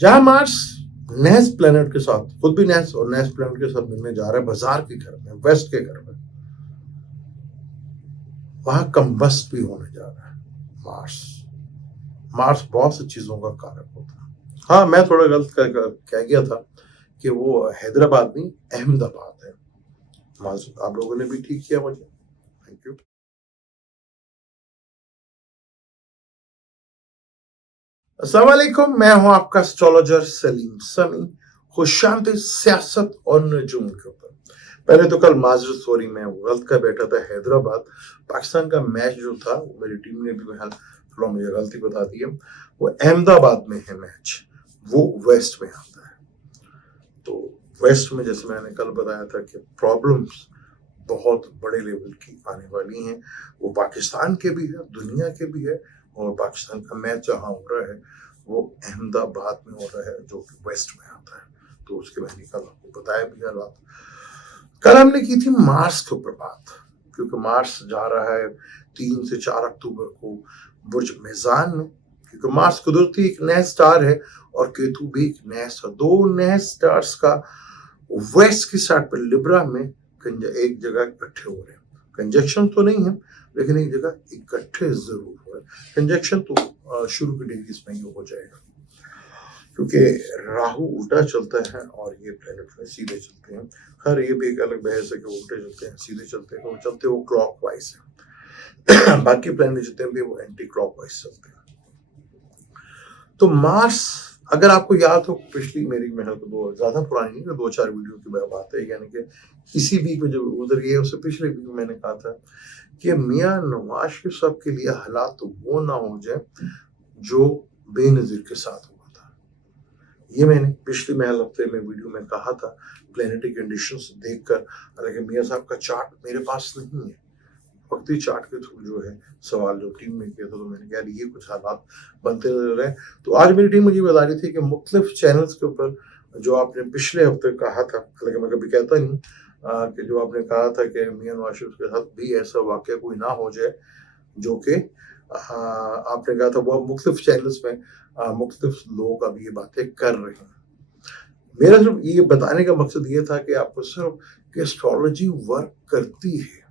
जहां मार्स नेस प्लेनेट के साथ, खुद भी नेस और नेस प्लेनेट के साथ मिलने जा रहा है बाजार के घर में, वेस्ट के घर में, वहां कंबस्ट भी होने जा रहा है मार्स। मार्स बहुत सी चीजों का कारक होता है। हाँ, मैं थोड़ा गलत कह गया था कि वो हैदराबाद नहीं अहमदाबाद है। आप लोगों ने भी ठीक किया मुझे, थैंक यू। अस्सलाम वालेकुम, मैं हूं आपका एस्ट्रोलॉजर सलीम समी, खुशामदीद सियासत और नजूम के ऊपर। पहले तो कल माजरत सॉरी, मैं गलत का बैठा था। हैदराबाद पाकिस्तान का मैच जो था, मेरी टीम ने भी थोड़ा मुझे गलती बता दी है, वो अहमदाबाद में है मैच, वो वेस्ट में आता है। तो वेस्ट में, जैसे मैंने कल बताया था कि प्रॉब्लम्स बहुत बड़े लेवल की आने वाली हैं। वो पाकिस्तान के भी है, दुनिया के भी है, और पाकिस्तान का मैच जहाँ हो रहा है वो अहमदाबाद में हो रहा है, जो कि वेस्ट में आता है। तो उसके मैंने कल आपको बताया भी हालात। कल हमने की थी मार्स के ऊपर बात, क्योंकि मार्स जा रहा है 3 से 4 अक्टूबर को बुर्ज मेज़ान में, क्योंकि मार्स कुदरती एक नया स्टार है और केतु भी एक नया स्टार, दो नए स्टार्स का वेस्ट की साइड पर लिब्रा में एक जगह इकट्ठे हो रहे हैं। कंजक्शन तो नहीं है, लेकिन एक जगह इकट्ठे जरूर हो रहे हैं। कंजक्शन तो शुरू की डिग्रीज में ही हो जाएगा, क्योंकि राहु उल्टा चलता है और ये प्लेनेट में सीधे चलते हैं। खैर, ये भी एक अलग बहस है कि उल्टे चलते हैं सीधे चलते हैं, वो चलते वो क्लॉकवाइज है। बाकी प्लेनेट जितने भी वो एंटी क्लॉकवाइज चलते हैं। तो मार्स, अगर आपको याद हो, पिछली मेरी महल को दो ज्यादा पुरानी नहीं, 2-4 वीडियो की बात है, यानी कि इसी वीक में जो उधर गया उससे पिछले वीक में मैंने कहा था कि मियां नवाज शरीफ साहब के लिए हालात तो वो ना हो जाए जो बेनजीर के साथ हुआ था। ये मैंने पिछले महल हफ्ते में वीडियो में कहा था, प्लेनेटरी कंडीशंस देखकर। हालांकि मियां साहब का चार्ट मेरे पास नहीं है, वक्ती चार्ट के थ्रू जो है सवाल जो टीम ने किया था, तो मैंने कहा ये कुछ हालात बनते नजर आए। तो आज मेरी टीम मुझे बता रही थी कि मुख्तलिफ चैनल्स के ऊपर जो आपने पिछले हफ्ते कहा था, हालांकि मैं कभी कहता नहीं, कि जो आपने कहा था कि मियां नवाज शरीफ के साथ भी ऐसा वाकया कोई ना हो जाए, जो कि आपने कहा था, वो मुख्तलिफ चैनल्स में मुख्तलिफ लोग अब ये बातें कर रहे हैं। मेरा सिर्फ ये बताने का मकसद ये था कि आपको सिर्फ कि एस्ट्रोलॉजी वर्क करती है,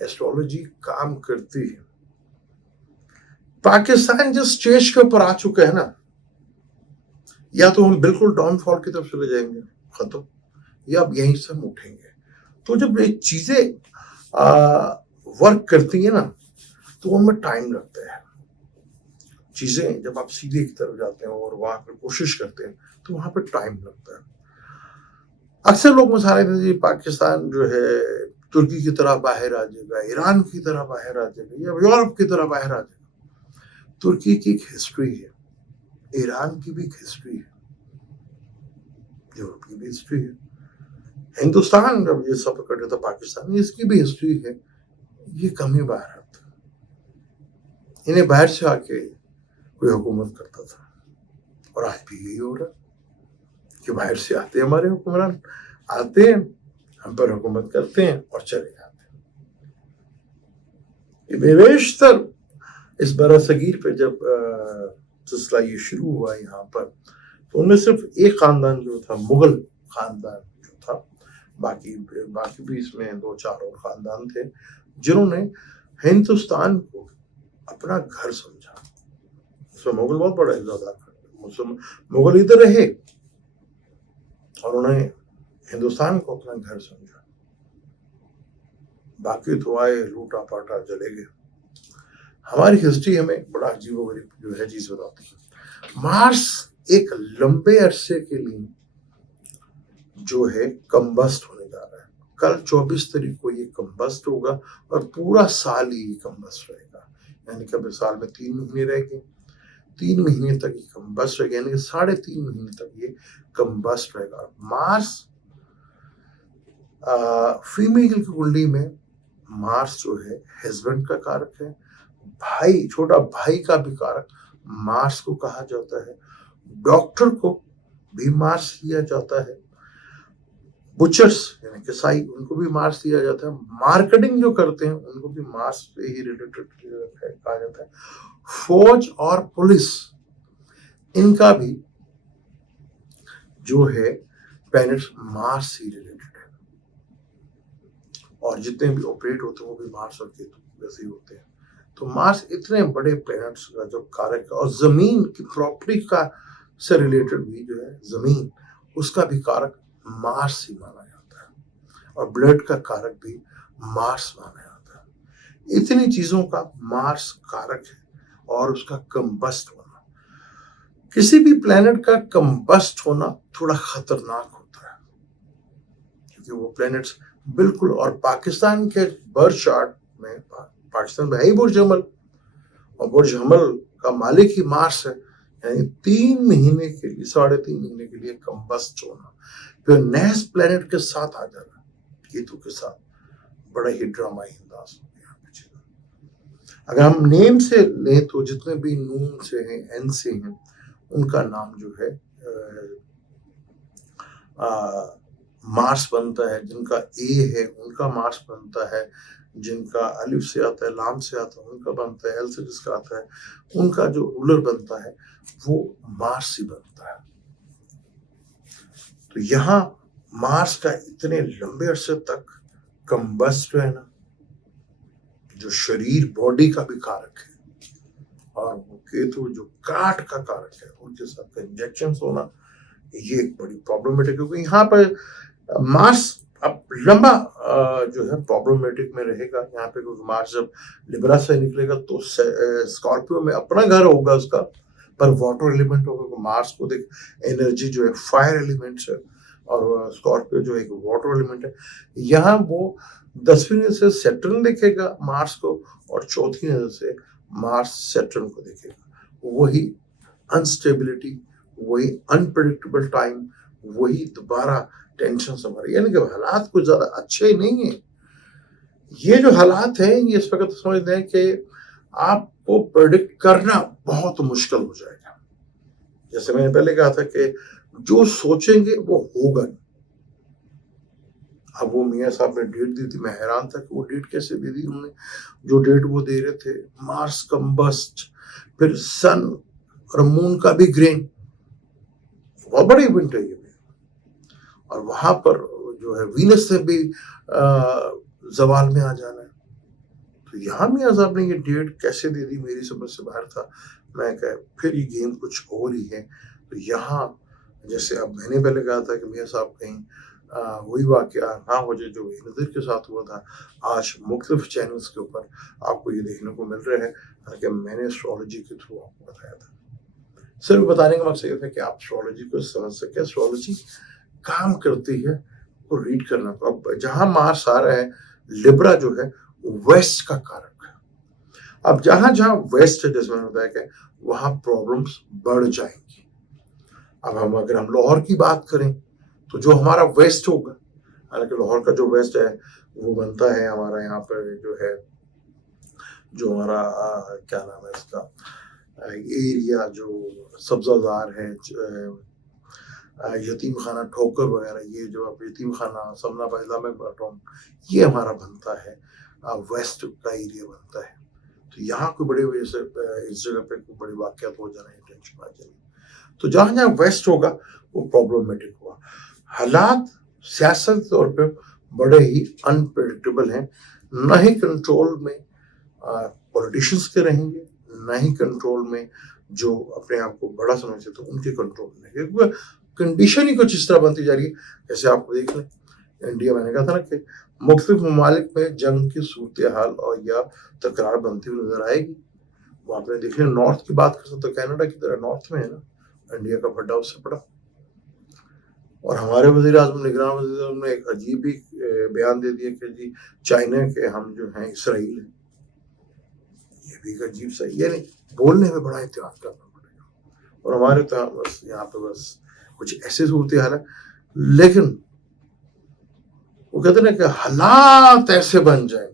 एस्ट्रोलॉजी काम करती है। पाकिस्तान जिस स्टेज के ऊपर आ चुका है ना, या तो हम बिल्कुल डाउनफॉल की तरफ चले जाएंगे, खत्म, या अब यहीं से हम उठेंगे। तो जब ये चीजें वर्क करती है ना, तो उनमें टाइम लगता है। चीजें जब आप सीधे की तरफ जाते हैं और वहां पर कोशिश करते हैं, तो वहां पर टाइम लगता है। अक्सर लोग मसाले देते हैं पाकिस्तान जो है तुर्की की तरह बाहर आ जाएगा, ईरान की तरह बाहर आ जाएगा, या यूरोप की तरह बाहर आ जाएगा। तुर्की की एक हिस्ट्री है, ईरान की भी एक हिस्ट्री है, यूरोप की भी हिस्ट्री है, हिंदुस्तान जब ये सब करते था पाकिस्तान, इसकी भी हिस्ट्री है। ये कम ही बाहर आता, इन्हें बाहर से आके कोई हुकूमत करता था, और आज भी यही हो रहा कि बाहर से आते हैं हमारे हुक्मरान, आते हैं हम पर हुकूमत करते हैं और चले जाते हैं। बेशतर इस बरसगीर पे जब सिलसिला ये शुरू हुआ यहाँ पर, तो उनमें सिर्फ एक खानदान जो था, मुगल खानदान जो था, बाकी भी इसमें 2-4 और खानदान थे जिन्होंने हिंदुस्तान को अपना घर समझा। उसमें मुगल बहुत बड़ा इजादा कर, मुगल इधर रहे और उन्होंने हिंदुस्तान को अपना घर समझा। बाकी तो आए, लूटा पाटा, चले गए। हमारी हिस्ट्री हमें बड़ा अजीबोगरीब जो है चीज बताती है। मार्स एक लंबे अरसे के लिए जो है कम्बस्ट होने जा रहा है। कल 24 तारीख को ये कम्बस्ट होगा और पूरा साल ही कम्बस्ट रहेगा, यानी कि अब साल में 3 महीने रहेंगे, 3 महीने तक ये कम्बस्ट रहेगा, यानी कि 3.5 महीने तक ये कम्बस्ट रहेगा। मार्स फीमेल की कुंडली में मार्स जो है हस्बैंड का कारक है, भाई, छोटा भाई का भी कारक मार्स को कहा जाता है। डॉक्टर को भी मार्स लिया जाता है, बुचर्स यानी कसाई, उनको भी मार्स दिया जाता है, मार्केटिंग जो करते हैं उनको भी मार्स से ही रिलेटेड कहा जाता है। फौज और पुलिस, इनका भी जो है प्लैनेट्स मार्स से रिलेटेड है, और जितने भी ऑपरेट होते हैं वो भी मार्स और केतु वैसे ही होते हैं। तो मार्स इतने बड़े प्लैनेट्स का जो कारक है, और जमीन की प्रॉपर्टी का से रिलेटेड भी जो है जमीन, उसका भी कारक मार्स ही माना जाता है, और ब्लड का कारक भी मार्स माना जाता है। इतनी चीजों का मार्स कारक है, और उसका कंबस्ट होना, किसी भी प्लेनेट का कंबस्ट होना थोड़ा खतरनाक होता है, क्योंकि वो प्लैनेट्स बिल्कुल, और पाकिस्तान के बर्थ चार्ट में पाकिस्तान में है ही बुर्ज हमल, और बुर्ज हमल का मालिक ही मार्स है, यानी 3 महीने के लिए, 3.5 महीने के लिए कंबस्ट होना, फिर नेक्स्ट प्लेनेट के साथ आ जाना केतु के साथ, बड़ा ही ड्रामाई अंदाज हो गया पीछे। अगर हम नेम से लें तो जितने भी नून से हैं, एन से हैं, उनका नाम जो है मार्स बनता है। जिनका ए है उनका मार्स बनता है, जिनका अलिफ से आता है, लाम से आता है, उनका बनता है, एल से जिसका आता है उनका जो रूलर बनता है वो मार्स ही बनता है। तो यहाँ मार्स का इतने लंबे अरसे तक कंबस्ट रहना, जो शरीर बॉडी का भी कारक है, और वो केतु जो काट का कारक है, उनके साथ इंजेक्शन होना, ये एक बड़ी प्रॉब्लमेटिक, क्योंकि यहाँ पर मार्स अब लंबा जो है प्रॉब्लमेटिक में रहेगा यहाँ पे, क्योंकि मार्स जब लिब्रा से निकलेगा तो स्कॉर्पियो में अपना घर होगा उसका, पर वाटर एलिमेंट होगा। मार्स को देख, एनर्जी जो है फायर एलिमेंट है, और स्कॉर्पियो जो है एक वाटर एलिमेंट है। यहाँ वो 10वीं नजर से सैटर्न देखेगा मार्स को, और चौथी नजर से मार्स सैटर्न को देखेगा। वही अनस्टेबिलिटी, वही अनप्रेडिक्टेबल टाइम, वही दोबारा टेंशन हमारे, यानी कि हालात कुछ ज्यादा अच्छे नहीं है। ये जो हालात है ये इस वक्त समझते हैं कि आपको प्रेडिक्ट करना बहुत मुश्किल हो जाएगा। जैसे मैंने पहले कहा था कि जो सोचेंगे वो होगा। अब वो मियाँ साहब ने डेट दी थी, मैं हैरान था कि वो डेट कैसे दे दी उन्होंने। जो डेट वो दे रहे थे, मार्स कंबस्ट, फिर सन और मून का भी ग्रेन, बहुत बड़ी इवेंट है ये भी। और वहां पर जो है वीनस से भी जवाल में आ जाना है। तो यहाँ मियाँ साहब ने ये डेट कैसे दे दी, मेरी समझ से बाहर था। मैं कह फिर ये गेम कुछ और ही है। तो यहाँ जैसे अब मैंने पहले कहा था कि मियाँ साहब कहीं वही वाकया ना हो जाए जो नज़ीर के साथ हुआ था। आज मुख्तलिफ चैनल्स के ऊपर आपको ये देखने को मिल रहा है, हालांकि मैंने एस्ट्रोलॉजी के थ्रू आपको बताया था। सिर्फ बताने का मकसद ये था कि आप एस्ट्रोलॉजी को समझ सके, एस्ट्रोलॉजी काम करती है और रीड करना। तो अब जहां मार्स आ रहा है, लिब्रा जो है वेस्ट का कारक है। अब जहां जहां वेस्ट है, जैसे मैंने बताया कि वहां प्रॉब्लम्स बढ़ जाएंगी। अब अगर हम लाहौर की बात करें तो जो हमारा वेस्ट होगा, हालांकि लाहौर का जो वेस्ट है वो बनता है हमारा यहाँ पर जो है, जो हमारा क्या नाम है इसका एरिया, जो सब्जाजार है, यतीम खाना ठोकर वगैरह, ये जो अब यतीम खाना समनाबाद इस्लामिक बॉटम, ये हमारा बनता है, वेस्ट का एरिया बनता है। तो यहाँ कोई बड़ी वजह से इस जगह पे कोई बड़ी वाकयात हो जाना है, टेंशन आ जाएगी। तो जहाँ जहाँ वेस्ट होगा वो प्रॉब्लमेटिक हुआ। हालात सियासत तौर पे बड़े ही अनप्रेडिक्टेबल हैं, न ही कंट्रोल में पॉलिटिशियंस के रहेंगे, न ही कंट्रोल में जो अपने आप को बड़ा समझते तो उनके कंट्रोल में, क्योंकि कंडीशन ही कुछ इस तरह बनती जा रही है। जैसे आप देख लें, इंडिया, मैंने कहा था ना कि मुख्तलिफ ममालिक में जंग की सूरत हाल और या तकरार बनती हुई नजर आएगी। वो आपने देख लिया, नॉर्थ की बात कर सकते, तो कनाडा की तरह नॉर्थ में है ना, इंडिया का बड़ा उससे बड़ा। और हमारे वजीर आजम, निगरान वजीर आजम ने एक अजीब ही बयान दे दिया कि जी चाइना के हम जो हैं इसराइल है। ये भी एक अजीब सा, ये नहीं, बोलने में बड़ा एहतियात करना पड़ेगा। और हमारे तो बस यहाँ पे बस कुछ ऐसे सूरत हाल है, लेकिन वो कहते ना कि हालात ऐसे बन जाए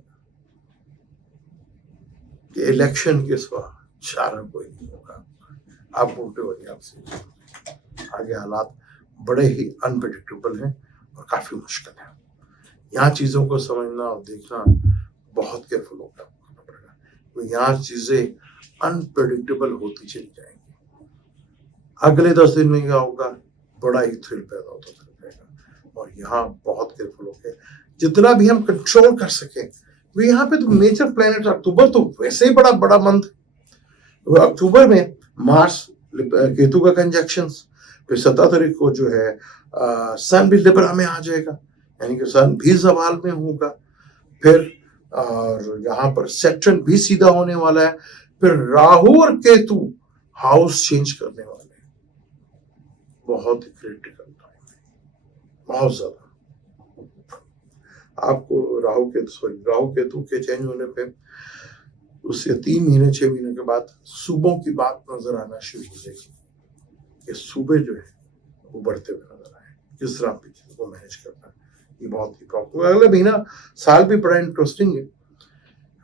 कि इलेक्शन के सिवा चारा कोई नहीं होगा। आप उल्टे हो गए, आपसे आगे हालात बड़े ही अनप्रेडिक्टेबल हैं और काफी मुश्किल है। यहाँ चीजों को समझना और देखना बहुत केयरफुल होकर करना पड़ेगा, तो यहाँ चीजें अनप्रेडिक्टेबल होती चली जाएंगी। अगले 10 दिन में क्या होगा बड़ा ही थ्रिल पैदा होता रहेगा। और यहाँ बहुत केयरफुल होके जितना भी हम कंट्रोल कर सके, यहाँ पे तो मेजर प्लैनेट, अक्टूबर तो वैसे ही बड़ा बड़ा मंथ, अक्टूबर में मार्स केतु का कंजक्शन, फिर 17 तारीख को जो है सन भी लिब्रा में आ जाएगा, यानी कि सन भी जवाल में होगा। फिर और यहाँ पर सैटर्न भी सीधा होने वाला है। फिर राहु और केतु हाउस चेंज करने वाले हैं। बहुत ही क्रिटिकल टाइम है, बहुत ज्यादा। आपको राहु केतु के चेंज होने पे उससे 3 महीने 6 महीने के बाद सूबों की बात नजर आना शुरू हो जाएगी। ये सूबे जो है वो बढ़ते हुए नजर आए, किस तरह पे चीजों को मैनेज करना है, ये बहुत ही प्रॉब्लम। अगले महीना साल भी बड़ा इंटरेस्टिंग है,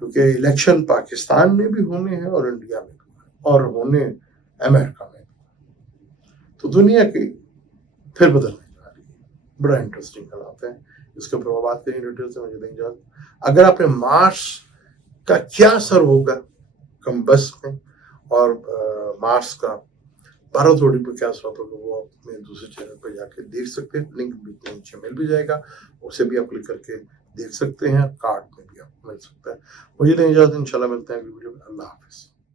क्योंकि इलेक्शन पाकिस्तान में भी होने हैं और इंडिया में भी और होने अमेरिका में भी। तो दुनिया की फिर बदलने जा रही है, बड़ा इंटरेस्टिंग हालात है। इसके ऊपर बात करें डिटेल से, मुझे देंगे इजाजत। अगर आपने मार्स का क्या असर होगा कंबस में और मार्स का भारतवर्ती पर क्या असर होगा, वो अपने दूसरे चैनल पर जाके देख सकते हैं। लिंक भी नीचे मिल भी जाएगा, उसे भी आप क्लिक करके देख सकते हैं। कार्ड में भी आपको मिल सकता है। मुझे दें इजाजत, इंशाल्लाह मिलते हैं अगली वीडियो में। अल्लाह हाफिज।